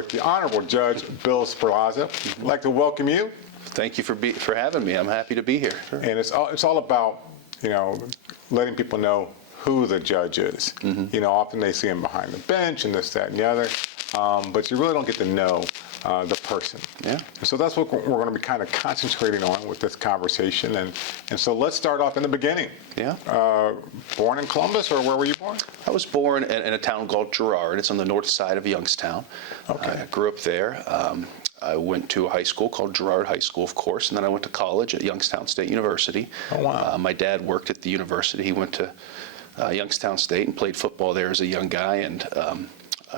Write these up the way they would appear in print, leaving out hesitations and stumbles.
with the Honorable Judge Bill Sperlazza. I'd like to welcome you. Thank you for having me. I'm happy to be here. Sure. And it's all about, letting people know who the judge is. Mm-hmm. Often they see him behind the bench and this, that, and the other, but you really don't get to know the person. Yeah. And so that's what we're going to be kind of concentrating on with this conversation. And so let's start off in the beginning. Yeah. Born in Columbus, or where were you born? I was born in a town called Girard. It's on the north side of Youngstown. Okay. I grew up there. I went to a high school called Girard High School, of course, and then I went to college at Youngstown State University. Oh, wow. My dad worked at the university. He went to Youngstown State and played football there as a young guy, and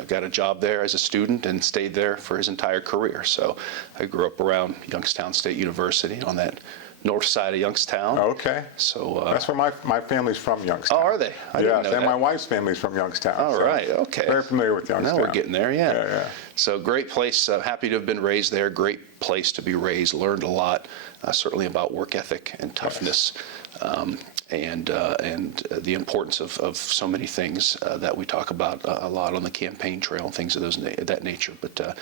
got a job there as a student and stayed there for his entire career. So I grew up around Youngstown State University on that north side of Youngstown. Okay. So that's where my family's from, Youngstown. Oh, are they? I didn't know and that. my wife's family's from Youngstown. All right. Okay. Very familiar with Youngstown. Now we're getting there. Yeah. Yeah. So great place. Happy to have been raised there. Great place to be raised. Learned a lot, certainly about work ethic and toughness. Yes. And the importance of so many things that we talk about a lot on the campaign trail and things of that nature. But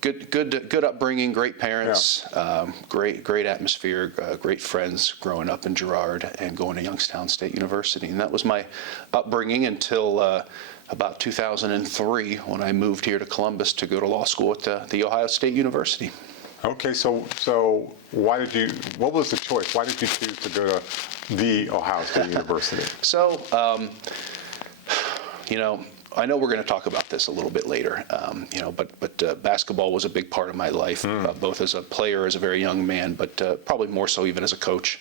good upbringing, great parents, yeah. Great atmosphere, great friends growing up in Girard and going to Youngstown State University. And that was my upbringing until about 2003 when I moved here to Columbus to go to law school at the Ohio State University. Okay, so what was the choice? Why did you choose to go to the Ohio State University? So, I know we're going to talk about this a little bit later, but basketball was a big part of my life, both as a player, as a very young man, but probably more so even as a coach.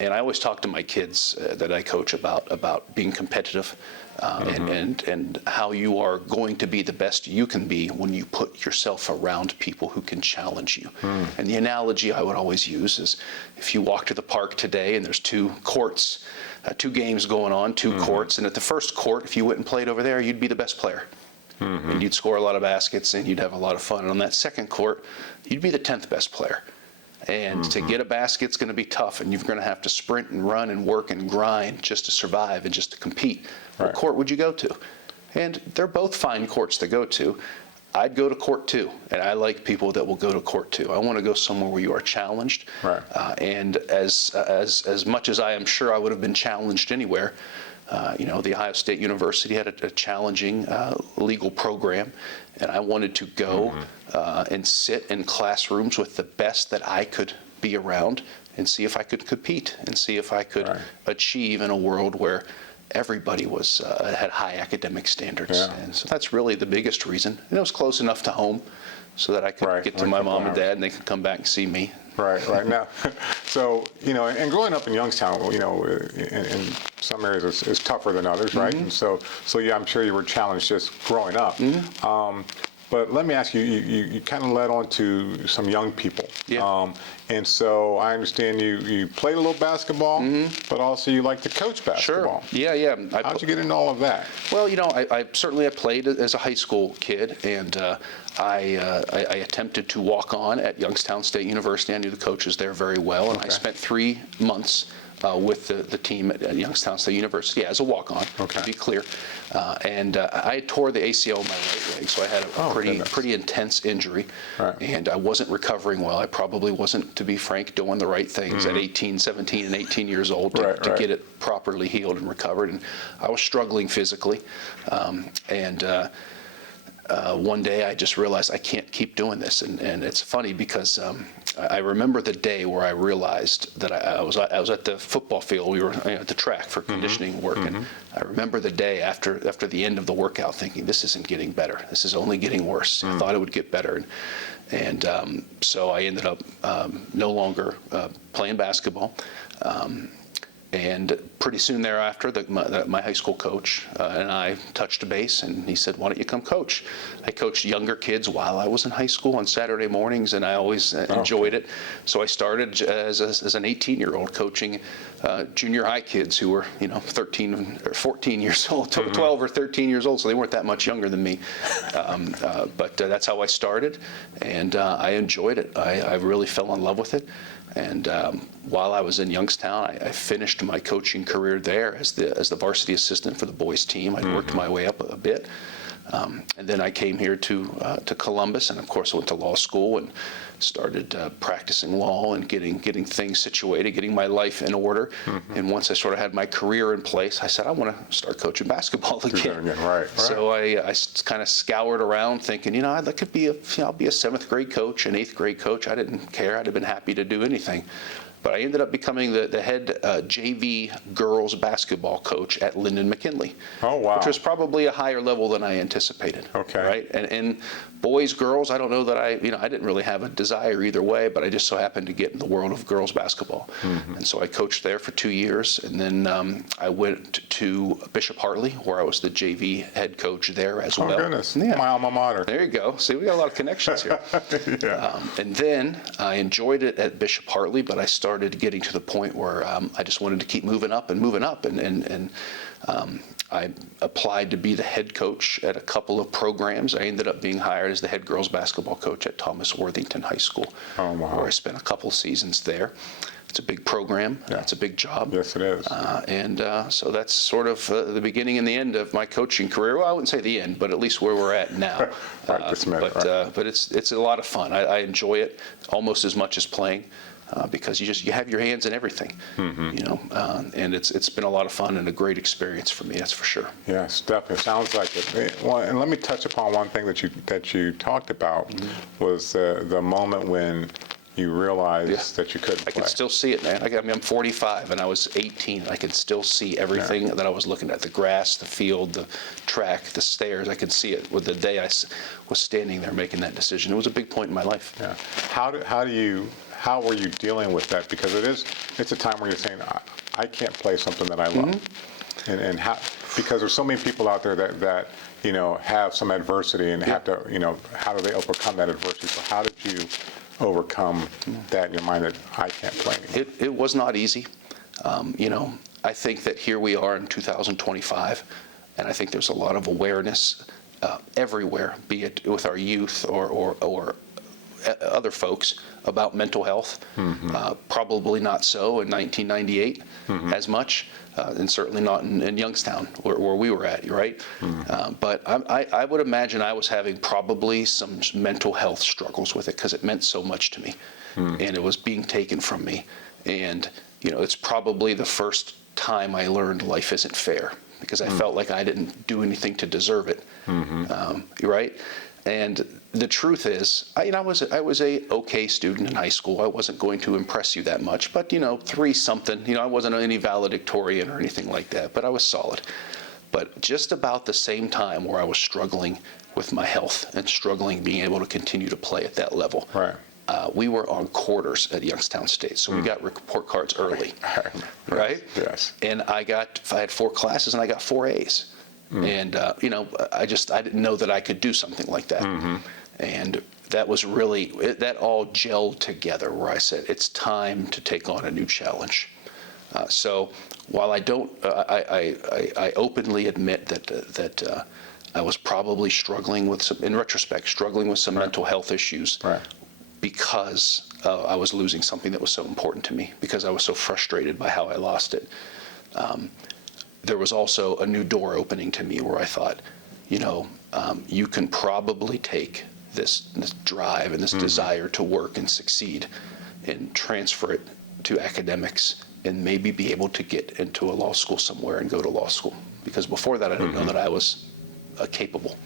And I always talk to my kids that I coach about being competitive and how you are going to be the best you can be when you put yourself around people who can challenge you. And the analogy I would always use is if you walk to the park today and there's two courts, two games going on, two courts, and at the first court, if you went and played over there, you'd be the best player. And you'd score a lot of baskets and you'd have a lot of fun. And on that second court, you'd be the 10th best player. And to get a basket's going to be tough, and you're going to have to sprint and run and work and grind just to survive and just to compete. Right. What court would you go to? And they're both fine courts to go to. I'd go to court two, and I like people that will go to court two. I want to go somewhere where you are challenged. Right. And as much as I am sure I would have been challenged anywhere, the Ohio State University had a challenging legal program, and I wanted to go and sit in classrooms with the best that I could be around and see if I could compete and see if I could achieve in a world where everybody had high academic standards. Yeah. And so that's really the biggest reason. And it was close enough to home so that I could get to my mom and dad and they could come back and see me. Right now. So, and growing up in Youngstown, in some areas is tougher than others, right? And so yeah, I'm sure you were challenged just growing up. But let me ask you, you kind of led on to some young people. Yeah. And so I understand you played a little basketball, but also you like to coach basketball. Sure. Yeah. How'd you get into all of that? Well, I certainly played as a high school kid, and I attempted to walk on at Youngstown State University. I knew the coaches there very well, and I spent 3 months with the team at Youngstown State University as a walk-on, to be clear. And I tore the ACL in my right leg, so I had a pretty intense injury. Right. And I wasn't recovering well. I probably wasn't, to be frank, doing the right things at 17 and 18 years old to get it properly healed and recovered. And I was struggling physically. One day I just realized I can't keep doing this, and it's funny because I remember the day where I realized that I was at the football field. We were at the track for conditioning work, and I remember the day after the end of the workout thinking, this isn't getting better. This is only getting worse. I thought it would get better, and so I ended up no longer playing basketball. And pretty soon thereafter, my high school coach and I touched a base, and he said, why don't you come coach? I coached younger kids while I was in high school on Saturday mornings, and I always enjoyed it. So I started as an 18-year-old coaching junior high kids who were 13 or 14 years old, 12 or 13 years old, so they weren't that much younger than me. But that's how I started, and I enjoyed it. I really fell in love with it. And while I was in Youngstown, I finished my coaching career there as the varsity assistant for the boys team. I worked my way up a bit. And then I came here to Columbus, and of course I went to law school and started practicing law and getting things situated, getting my life in order. And once I sort of had my career in place, I said, I want to start coaching basketball again. Right. So I kind of scoured around thinking, that could be I'll be a 7th grade coach, an 8th grade coach. I didn't care. I'd have been happy to do anything. But I ended up becoming the head JV girls basketball coach at Linden McKinley. Oh, wow. Which was probably a higher level than I anticipated. Okay. Right? And boys, girls, I don't know that I didn't really have a desire either way, but I just so happened to get in the world of girls basketball. And so I coached there for 2 years, and then I went to Bishop Hartley, where I was the JV head coach there as well. Oh, goodness. Yeah. My alma mater. There you go. See, we got a lot of connections here. Yeah. And then I enjoyed it at Bishop Hartley, but I started getting to the point where I just wanted to keep moving up. And I applied to be the head coach at a couple of programs. I ended up being hired as the head girls basketball coach at Thomas Worthington High School, where I spent a couple seasons there. It's a big program. Yeah. It's a big job. Yes, it is. So that's sort of the beginning and the end of my coaching career. Well, I wouldn't say the end, but at least where we're at now. Right, this minute, right. But it's a lot of fun. I enjoy it almost as much as playing. Because you have your hands in everything, and it's been a lot of fun and a great experience for me. That's for sure. Yes, definitely. Sounds like it. Well, and let me touch upon one thing that you talked about was the moment when you realized that you couldn't play. I can still see it, man. I'm 45, and I was 18. I can still see everything that I was looking at: the grass, the field, the track, the stairs. I could see it with the day I was standing there making that decision. It was a big point in my life. Yeah. How were you dealing with that? Because it's a time where you're saying, I can't play something that I love. And how, because there's so many people out there that have some adversity and have to, how do they overcome that adversity? So how did you overcome that in your mind that I can't play anymore? It was not easy. I think that here we are in 2025, and I think there's a lot of awareness everywhere, be it with our youth or other folks, about mental health. Probably not so in 1998 as much, and certainly not in Youngstown where we were at, right? But I would imagine I was having probably some mental health struggles with it because it meant so much to me, and it was being taken from me. And it's probably the first time I learned life isn't fair, because I felt like I didn't do anything to deserve it. Right? And the truth is, I was a okay student in high school. I wasn't going to impress you that much, but 3-something. I wasn't any valedictorian or anything like that, but I was solid. But just about the same time where I was struggling with my health and struggling being able to continue to play at that level, Right. We were on quarters at Youngstown State, so we got report cards early, right? Yes. And I had 4 classes and I got 4 A's. And, I didn't know that I could do something like that. And that was really, that all gelled together where I said, it's time to take on a new challenge. So while I don't, I openly admit that I was probably struggling with some mental health issues. Right. Because I was losing something that was so important to me, because I was so frustrated by how I lost it. There was also a new door opening to me where I thought, you can probably take this drive and this desire to work and succeed and transfer it to academics and maybe be able to get into a law school somewhere and go to law school. Because before that, I didn't know that I was capable.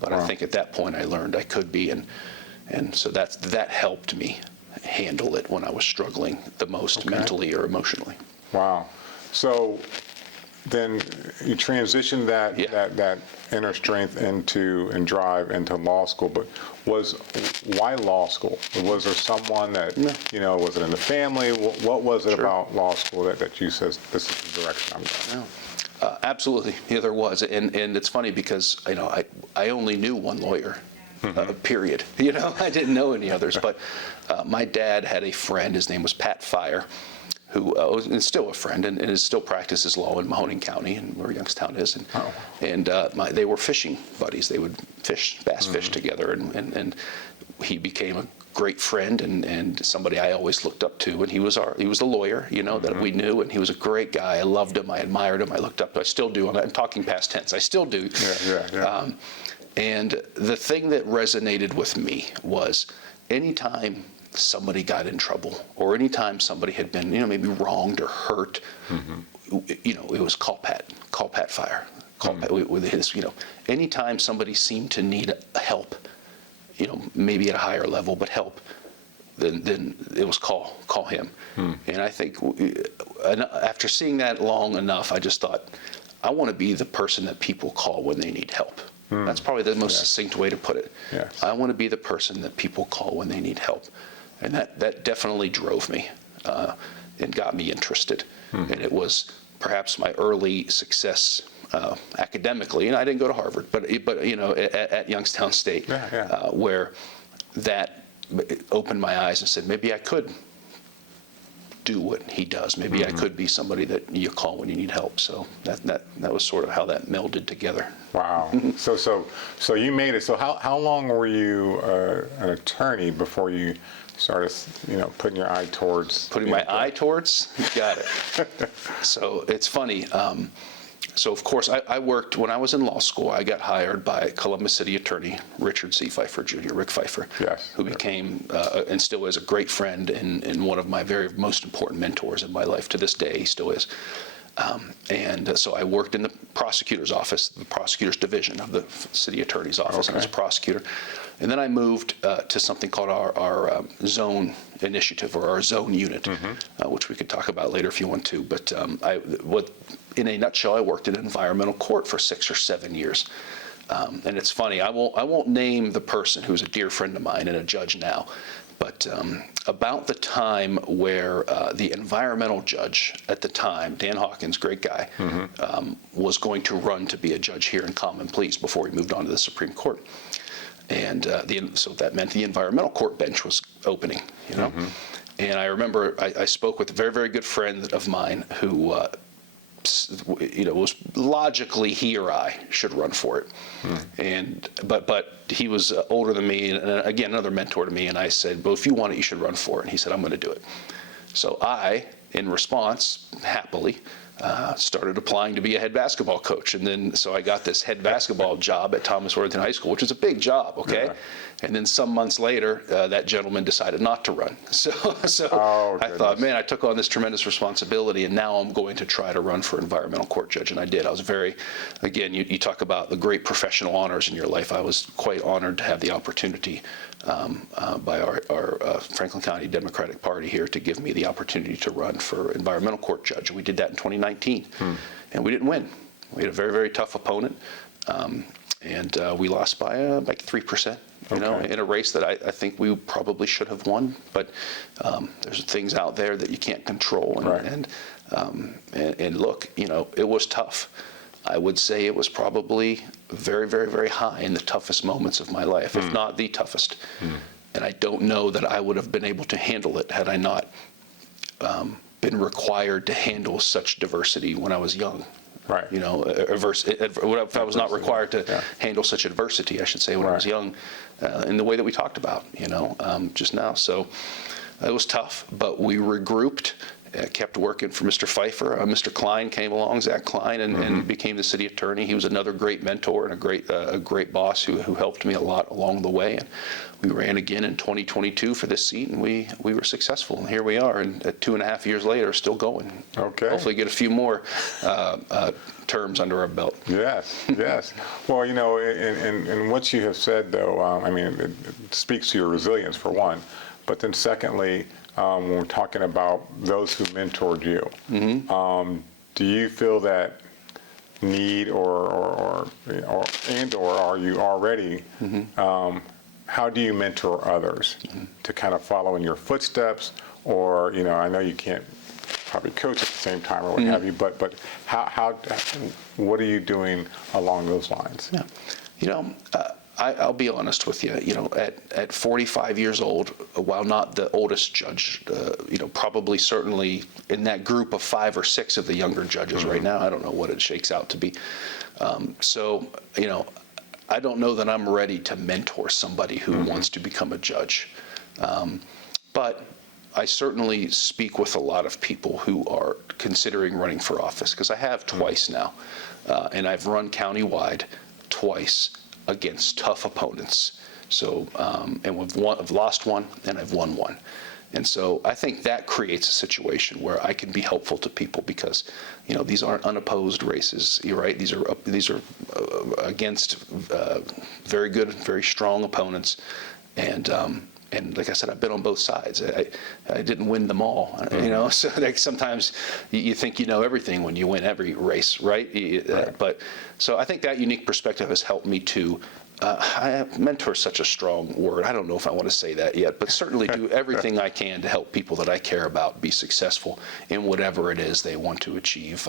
But I think at that point I learned I could be, and so that helped me handle it when I was struggling the most mentally or emotionally. Wow. So then you transitioned that inner strength and drive into law school, but why law school? Was there someone that, was it in the family? What was it about law school that you said, this is the direction I'm going? Absolutely. Yeah, there was. And it's funny because, I only knew one lawyer, period. I didn't know any others. But my dad had a friend, his name was Pat Fire, who is still a friend and is still practices law in Mahoning County, and where Youngstown is. And they were fishing buddies. They would bass fish together. And he became a great friend and somebody I always looked up to. And he was the lawyer, that we knew. And he was a great guy. I loved him. I admired him. I looked up to him. I still do. I'm talking past tense. I still do. Yeah. And the thing that resonated with me was anytime somebody got in trouble, or anytime somebody had been, maybe wronged or hurt, it was call Pat Fire. Pat with his, anytime somebody seemed to need help, maybe at a higher level, but help, then it was call him. And I think after seeing that long enough, I just thought, I want to be the person that people call when they need help. That's probably the most succinct way to put it. Yes. I want to be the person that people call when they need help. And that definitely drove me and got me interested. And it was perhaps my early success academically, and I didn't go to Harvard, but at Youngstown State, where that opened my eyes and said, maybe I could do what he does. Maybe I could be somebody that you call when you need help. So that was sort of how that melded together. Wow. So you made it. So how long were you an attorney before you started, putting your eye towards? Putting my eye towards? Got it. So it's funny. So of course, I worked, when I was in law school, I got hired by Columbus City Attorney Richard C. Pfeiffer Jr., Rick Pfeiffer, who became, and still is, a great friend and one of my very most important mentors in my life. To this day, he still is. So I worked in the prosecutor's office, the prosecutor's division of the city attorney's office, and I was a prosecutor. And then I moved to something called our zone initiative, or our zone unit, which we could talk about later if you want to. But in a nutshell, I worked in environmental court for 6 or 7 years. And it's funny, I won't name the person, who's a dear friend of mine and a judge now, but about the time where the environmental judge at the time, Dan Hawkins, great guy, was going to run to be a judge here in Common Pleas before he moved on to the Supreme Court. And so that meant the environmental court bench was opening, And I remember I spoke with a very, very good friend of mine who was logically he or I should run for it. And but he was older than me, and again, another mentor to me, and I said, well, if you want it, you should run for it. And he said, I'm going to do it. So I, in response, happily, started applying to be a head basketball coach. And then, so I got this head basketball job at Thomas Worthington High School, which is a big job, okay? Yeah. And then some months later, that gentleman decided not to run. So I thought, man, I took on this tremendous responsibility, and now I'm going to try to run for environmental court judge. And I did. I was very, again, you talk about the great professional honors in your life. I was quite honored to have the opportunity by our Franklin County Democratic Party here to give me the opportunity to run for environmental court judge. And we did that in 2019, and we didn't win. We had a very, very tough opponent, and we lost by like 3%. In a race that I think we probably should have won, but there's things out there that you can't control, and look, it was tough. I would say it was probably very, very, very high in the toughest moments of my life, if not the toughest. And I don't know that I would have been able to handle it had I not been required to handle such diversity when I was young. Right. If I was not required to handle such adversity, I should say, when I was young, in the way that we talked about, just now. So it was tough, but we regrouped, kept working for Mr. Pfeiffer. Mr. Klein came along, Zach Klein, and became the city attorney. He was another great mentor and a great boss who helped me a lot along the way. And we ran again in 2022 for this seat, and we were successful. And here we are, and 2.5 years later, still going. Okay. Hopefully get a few more terms under our belt. Yes, yes. Well, in what you have said, though, it speaks to your resilience, for one. But then secondly, when we're talking about those who mentored you, do you feel that need or are you already, how do you mentor others to kind of follow in your footsteps? Or, I know you can't probably coach at the same time or what have you, but what are you doing along those lines? Yeah. I'll be honest with you. At 45 years old, while not the oldest judge, probably certainly in that group of 5 or 6 of the younger judges right now. I don't know what it shakes out to be. I don't know that I'm ready to mentor somebody who wants to become a judge. But I certainly speak with a lot of people who are considering running for office, because I have twice now, and I've run countywide twice. against tough opponents. So, and I've lost one and I've won one. And so I think that creates a situation where I can be helpful to people because, these aren't unopposed races. You're right. These are against very good, very strong opponents. And like I said, I've been on both sides. I didn't win them all, So sometimes you think you know everything when you win every race, right? Right. But so I think that unique perspective has helped me to. Mentor is such a strong word. I don't know if I want to say that yet, but certainly do everything I can to help people that I care about be successful in whatever it is they want to achieve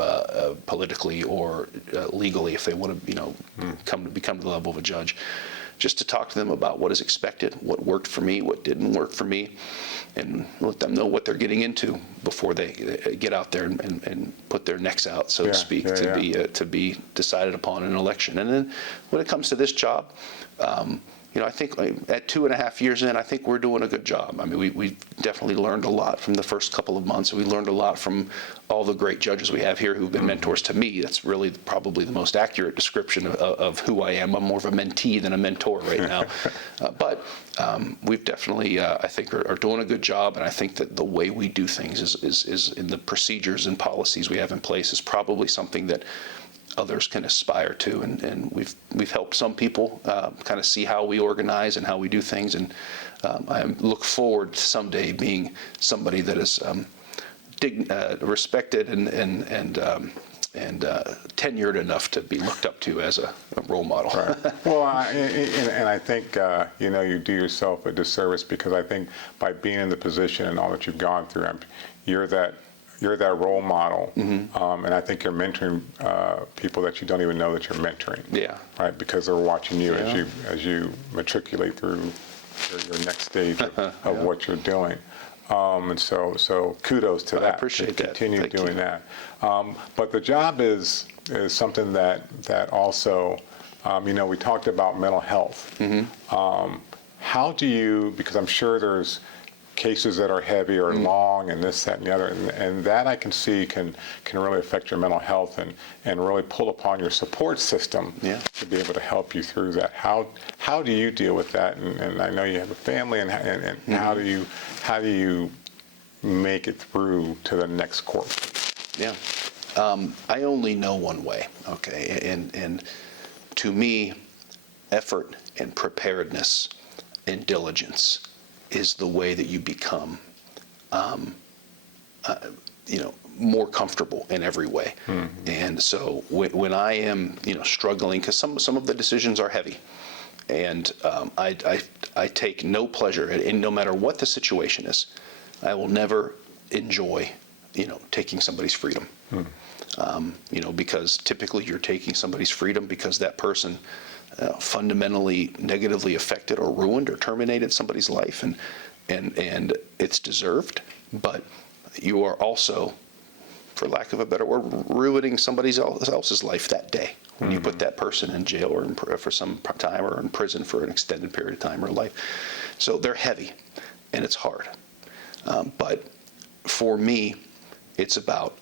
politically or legally, if they want to, become the level of a judge. Just to talk to them about what is expected, what worked for me, what didn't work for me, and let them know what they're getting into before they get out there and put their necks out, so to speak, to be decided upon in an election. And then when it comes to this job, I think at 2.5 years in, I think we're doing a good job. I mean, we definitely learned a lot from the first couple of months. We learned a lot from all the great judges we have here who've been mentors to me. That's really probably the most accurate description of who I am. I'm more of a mentee than a mentor right now. But we've definitely, I think, are doing a good job. And I think that the way we do things is in the procedures and policies we have in place is probably something that others can aspire to, and we've helped some people kind of see how we organize and how we do things, and I look forward to someday being somebody that is respected and tenured enough to be looked up to as a role model. Right. Well, and I think you do yourself a disservice because I think by being in the position and all that you've gone through, you're that role model, and I think you're mentoring people that you don't even know that you're mentoring. Yeah. Right, because they're watching you as you matriculate through your next stage of what you're doing, and so kudos to that. I appreciate that. Continue doing that. But the job is something that also, we talked about mental health. How do you? Because I'm sure there's cases that are heavy or long and this, that, and the other, and that I can see can really affect your mental health and really pull upon your support system to be able to help you through that. How do you deal with that? And I know you have a family, and how do you make it through to the next court? Yeah, I only know one way. Okay, and to me, effort and preparedness and diligence is the way that you become, more comfortable in every way. And so when I am, struggling, because some of the decisions are heavy, and I take no pleasure, and no matter what the situation is, I will never enjoy, taking somebody's freedom. Because typically you're taking somebody's freedom because that person fundamentally negatively affected or ruined or terminated somebody's life, and it's deserved, but you are also, for lack of a better word, ruining somebody else's life that day when you put that person in jail or for some time or in prison for an extended period of time or life. So they're heavy and it's hard. But for me, it's about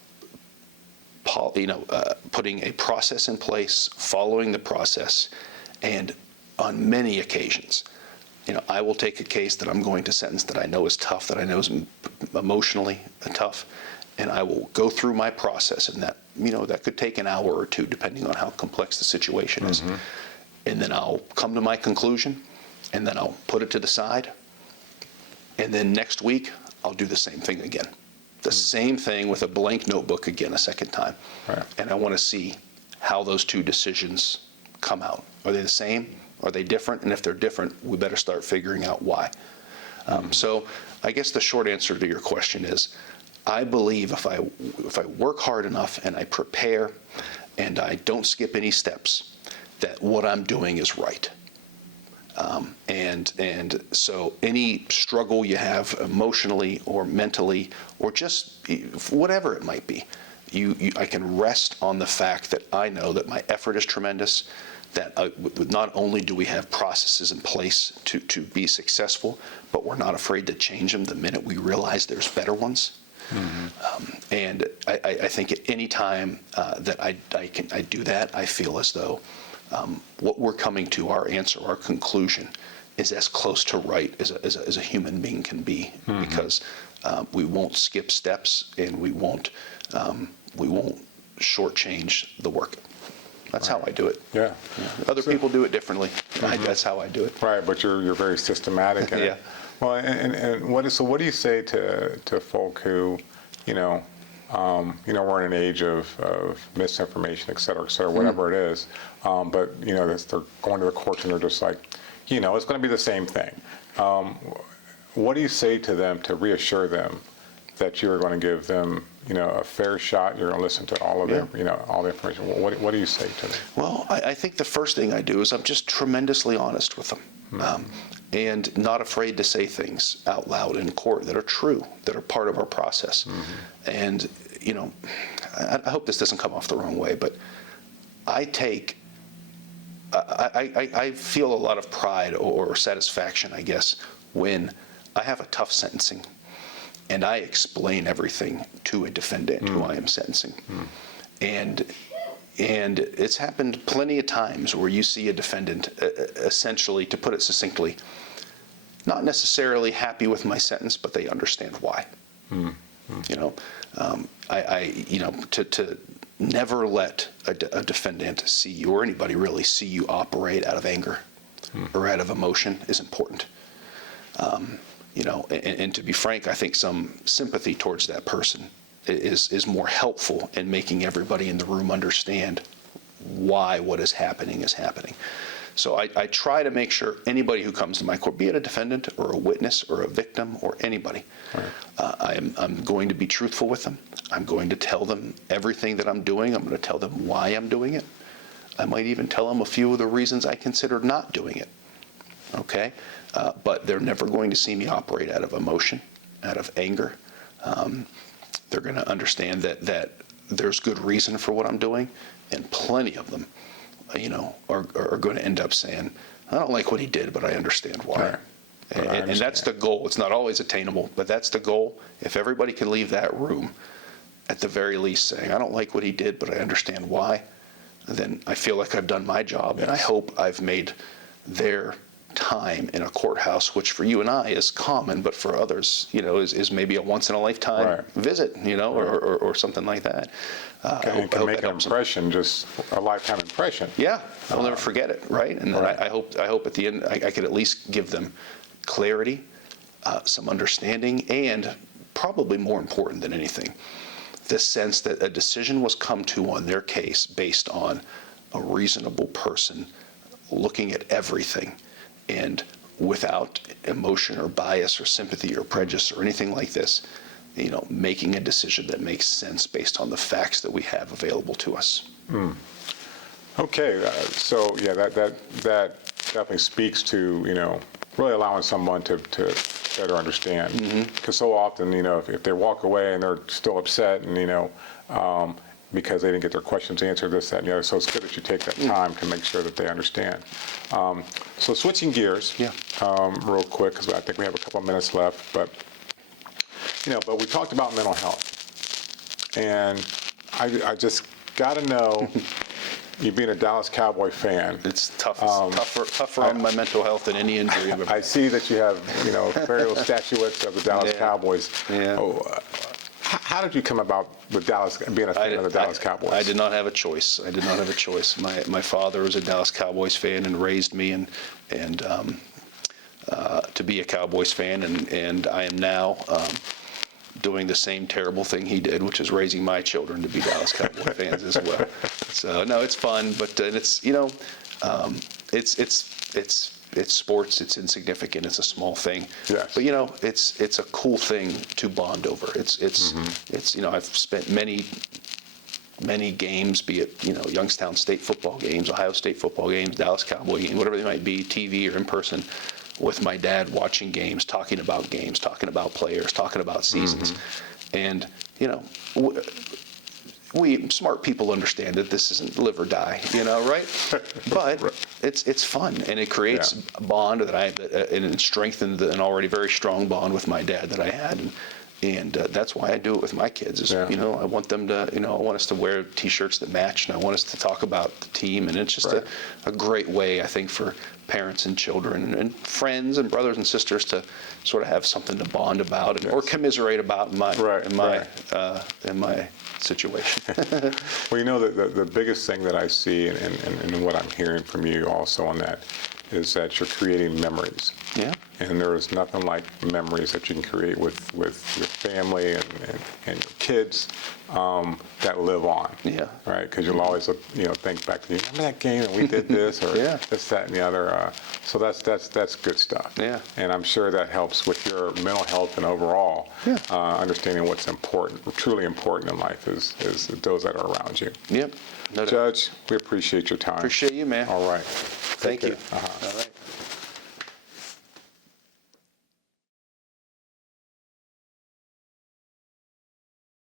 putting a process in place, following the process, and on many occasions, I will take a case that I'm going to sentence that I know is tough, that I know is emotionally tough, and I will go through my process, and that could take an hour or two, depending on how complex the situation is. And then I'll come to my conclusion, and then I'll put it to the side, and then next week, I'll do the same thing again. The same thing with a blank notebook again a second time. Right. And I want to see how those two decisions come out. Are they the same? Are they different? And if they're different, we better start figuring out why. So I guess the short answer to your question is, I believe if I work hard enough and I prepare and I don't skip any steps, that what I'm doing is right. And so any struggle you have emotionally or mentally or just whatever it might be, I can rest on the fact that I know that my effort is tremendous, that not only do we have processes in place to be successful, but we're not afraid to change them the minute we realize there's better ones. And I think at any time that I do that, I feel as though what we're coming to, our answer, our conclusion, is as close to right as a human being can be, because we won't skip steps, and we won't shortchange the work. That's how I do it. Yeah. Other people do it differently. That's how I do it. Right, but you're very systematic. Yeah. Well, and what do you say to folk who, we're in an age of misinformation, et cetera, whatever it is, but they're going to the courts and they're just like, it's going to be the same thing. What do you say to them to reassure them that you're going to give them, a fair shot? You're going to listen to all of their, all the information. What do you say to them? Well, I think the first thing I do is I'm just tremendously honest with them, and not afraid to say things out loud in court that are true, that are part of our process. And I hope this doesn't come off the wrong way, but I feel a lot of pride or satisfaction, I guess, when I have a tough sentencing and I explain everything to a defendant who I am sentencing. And it's happened plenty of times where you see a defendant, essentially, to put it succinctly, not necessarily happy with my sentence, but they understand why. To never let a defendant see you, or anybody really see you operate out of anger or out of emotion, is important. And to be frank, I think some sympathy towards that person is more helpful in making everybody in the room understand why what is happening is happening. So I try to make sure anybody who comes to my court, be it a defendant or a witness or a victim or anybody, I'm going to be truthful with them. I'm going to tell them everything that I'm doing. I'm going to tell them why I'm doing it. I might even tell them a few of the reasons I considered not doing it. Okay? But they're never going to see me operate out of emotion, out of anger. They're going to understand that there's good reason for what I'm doing, and plenty of them, are going to end up saying, I don't like what he did, but I understand why. Right. And that's the goal. It's not always attainable, but that's the goal. If everybody can leave that room, at the very least, saying, I don't like what he did, but I understand why, then I feel like I've done my job, and I hope I've made their time in a courthouse, which for you and I is common, but for others, is maybe a once in a lifetime visit, or something like that. And can make an impression, just a lifetime impression. Yeah, I'll never forget it, right? And then I hope at the end I could at least give them clarity, some understanding, and probably more important than anything, the sense that a decision was come to on their case based on a reasonable person looking at everything, and without emotion or bias or sympathy or prejudice or anything like this, making a decision that makes sense based on the facts that we have available to us. Okay, so yeah, that definitely speaks to really allowing someone to better understand. Because so often, if they walk away and they're still upset and because they didn't get their questions answered, this, that, and the other. So it's good that you take that time to make sure that they understand. So switching gears, real quick, because I think we have a couple of minutes left. But but we talked about mental health, and I just got to know, you being a Dallas Cowboy fan. It's tough. It's tougher on my mental health than any injury I've ever had. I see that you have burial statuettes of the Dallas Cowboys. Yeah. How did you come about with Dallas, being a fan of the Dallas Cowboys? I did not have a choice. My father was a Dallas Cowboys fan and raised me and to be a Cowboys fan, and I am now doing the same terrible thing he did, which is raising my children to be Dallas Cowboy fans as well. So no, it's fun, but it's it's sports. It's insignificant. It's a small thing. Yes. But it's a cool thing to bond over. It's I've spent many games, be it Youngstown State football games, Ohio State football games, Dallas Cowboy games, whatever they might be, TV or in person, with my dad, watching games, talking about players, talking about seasons, and we smart people understand that this isn't live or die, right? But it's fun, and it creates a bond and it strengthened an already very strong bond with my dad that I had, And that's why I do it with my kids. Is, Yeah. I want them to, I want us to wear T-shirts that match, and I want us to talk about the team. And it's just Right. a great way, I think, for parents and children and friends and brothers and sisters to sort of have something to bond about or commiserate about in my situation. Well, the biggest thing that I see and what I'm hearing from you also on that is that you're creating memories. Yeah. And there is nothing like memories that you can create with your family and your kids that live on. Yeah. Right? Because you'll always think back to, remember that game and we did this or Yeah. this, that, and the other. So that's good stuff. Yeah. And I'm sure that helps with your mental health and overall understanding what's important, truly important in life is those that are around you. Yep. No doubt. Judge, we appreciate your time. Appreciate you, man. All right. Thank you. Take care.